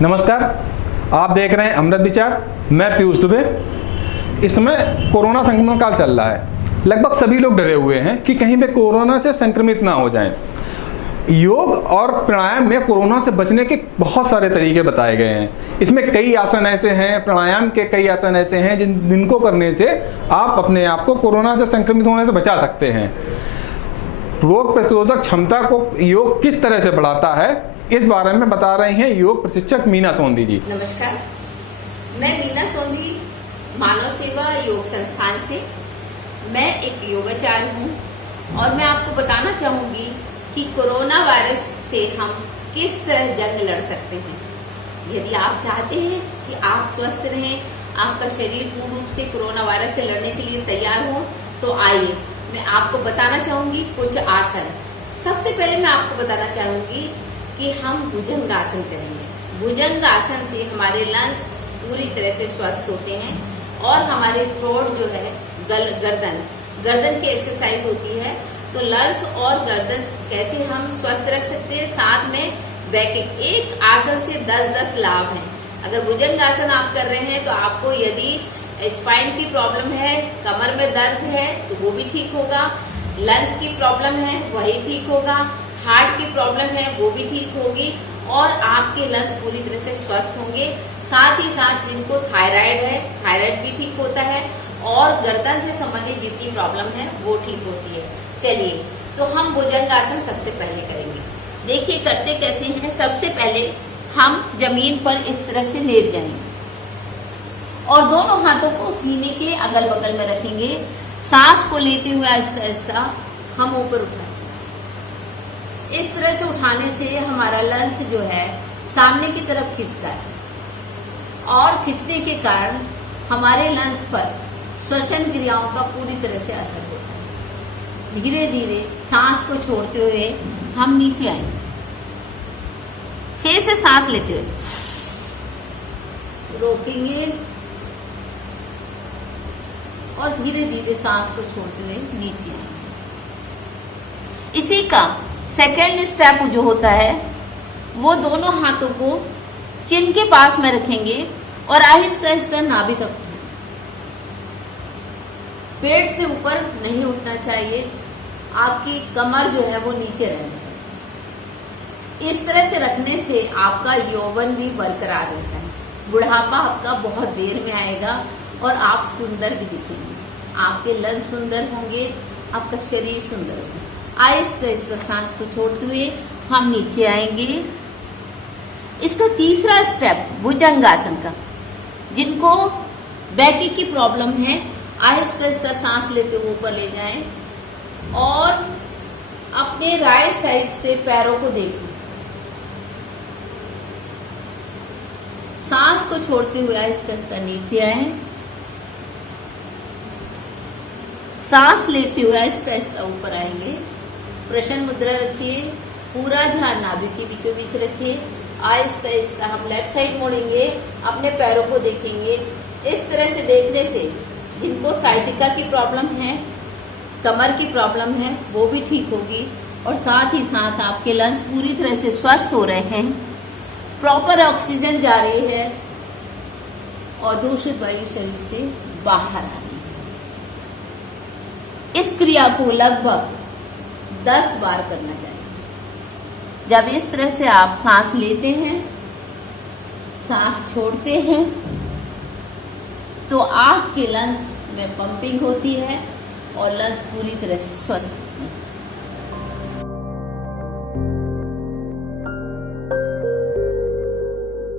नमस्कार, आप देख रहे हैं अमृत विचार। मैं पीयूष दुबे। इस समय कोरोना संक्रमण काल चल रहा है। लगभग सभी लोग डरे हुए हैं कि कहीं वे कोरोना से संक्रमित ना हो जाएं। योग और प्राणायाम में कोरोना से बचने के बहुत सारे तरीके बताए गए हैं। इसमें कई आसन ऐसे हैं, प्राणायाम के कई आसन ऐसे हैं जिनको करने से आप अपने आप को कोरोना से संक्रमित होने से बचा सकते हैं। रोग प्रतिरोधक क्षमता को योग किस तरह से बढ़ाता है, इस बारे में बता रही हैं योग प्रशिक्षक मीना सोंधी जी। नमस्कार, मैं मीना सोंधी, मानव सेवा योग संस्थान से। मैं एक योगाचार्य हूँ और मैं आपको बताना चाहूंगी कि कोरोना वायरस से हम किस तरह जंग लड़ सकते हैं। यदि आप चाहते हैं कि आप स्वस्थ रहें, आपका शरीर पूर्ण रूप से कोरोना वायरस से लड़ने के लिए तैयार हो, तो आइए मैं आपको बताना चाहूंगी कुछ आसन। सबसे पहले मैं आपको बताना चाहूंगी कि हम भुजंगासन करेंगे। भुजंगासन से हमारे लंग्स पूरी तरह से स्वस्थ होते हैं और हमारे थ्रोट जो है गर्दन की एक्सरसाइज होती है। तो लंग्स और गर्दन कैसे हम स्वस्थ रख सकते हैं, साथ में बैक एक आसन से 10-10 लाभ हैं। अगर भुजंगासन आप कर रहे हैं तो आपको यदि स्पाइन की प्रॉब्लम है, कमर में दर्द है तो वो भी ठीक होगा, लंग्स की प्रॉब्लम है वही ठीक होगा, हार्ट की प्रॉब्लम है वो भी ठीक होगी और आपके लंग्स पूरी तरह से स्वस्थ होंगे। साथ ही साथ जिनको थायराइड है, थायराइड भी ठीक होता है और गर्दन से संबंधित जितनी प्रॉब्लम है वो ठीक होती है। चलिए, तो हम भुजंगासन सबसे पहले करेंगे। देखिए करते कैसे हैं। सबसे पहले हम जमीन पर इस तरह से लेट जाएंगे और दोनों हाथों को सीने के अगल बगल में रखेंगे। सांस को लेते हुए आहिस्ता आहिस्ता हम ऊपर उठाएंगे। इस तरह से उठाने से हमारा लंग्स जो है सामने की तरफ खिंचता है और खिंचने के कारण हमारे लंग्स पर श्वसन क्रियाओं का पूरी तरह से असर होता है। धीरे धीरे सांस को छोड़ते हुए हम नीचे आएंगे। फिर से सांस लेते हुए रोकेंगे और धीरे धीरे सांस को छोड़ते हुए नीचे आएंगे। इसी का सेकेंड स्टेप जो होता है वो दोनों हाथों को चिन के पास में रखेंगे और आहिस्ता आहिस्ता नाभि तक उठाएंगे। पेट से ऊपर नहीं उठना चाहिए, आपकी कमर जो है वो नीचे रहनी चाहिए। इस तरह से रखने से आपका यौवन भी बरकरार रहता है। बुढ़ापा आपका बहुत देर में आएगा और आप सुंदर भी दिखेंगे। आपके लंग्स सुंदर होंगे, आपका शरीर सुंदर होगा। आहिस्ता आहिस्ता सांस को छोड़ते हुए हम नीचे आएंगे। इसका तीसरा स्टेप भुजंगासन का, जिनको बैक की प्रॉब्लम है, आहिस्ता आहिस्ता सांस लेते हुए ऊपर ले जाएं और अपने राइट साइड से पैरों को देखें। सांस को छोड़ते हुए आहिस्ता आहिस्ता नीचे आए। सांस लेते हुए आहिस्ता आहिस्ता ऊपर आएंगे। प्रश्न मुद्रा रखिए, पूरा ध्यान नाभि के बीचों बीच रखिए। आहिस्ता आहिस्ता हम लेफ्ट साइड मोड़ेंगे, अपने पैरों को देखेंगे। इस तरह से देखने से जिनको साइटिका की प्रॉब्लम है, कमर की प्रॉब्लम है, वो भी ठीक होगी और साथ ही साथ आपके लंग्स पूरी तरह से स्वस्थ हो रहे हैं, प्रॉपर ऑक्सीजन जा रही है और दूषित वायु शरीर से बाहर आ रही है। इस क्रिया को लगभग 10 बार करना चाहिए। जब इस तरह से आप सांस लेते हैं, सांस छोड़ते हैं, तो आपके लंग्स में पंपिंग होती है और लंग्स पूरी तरह से स्वस्थ होते हैं।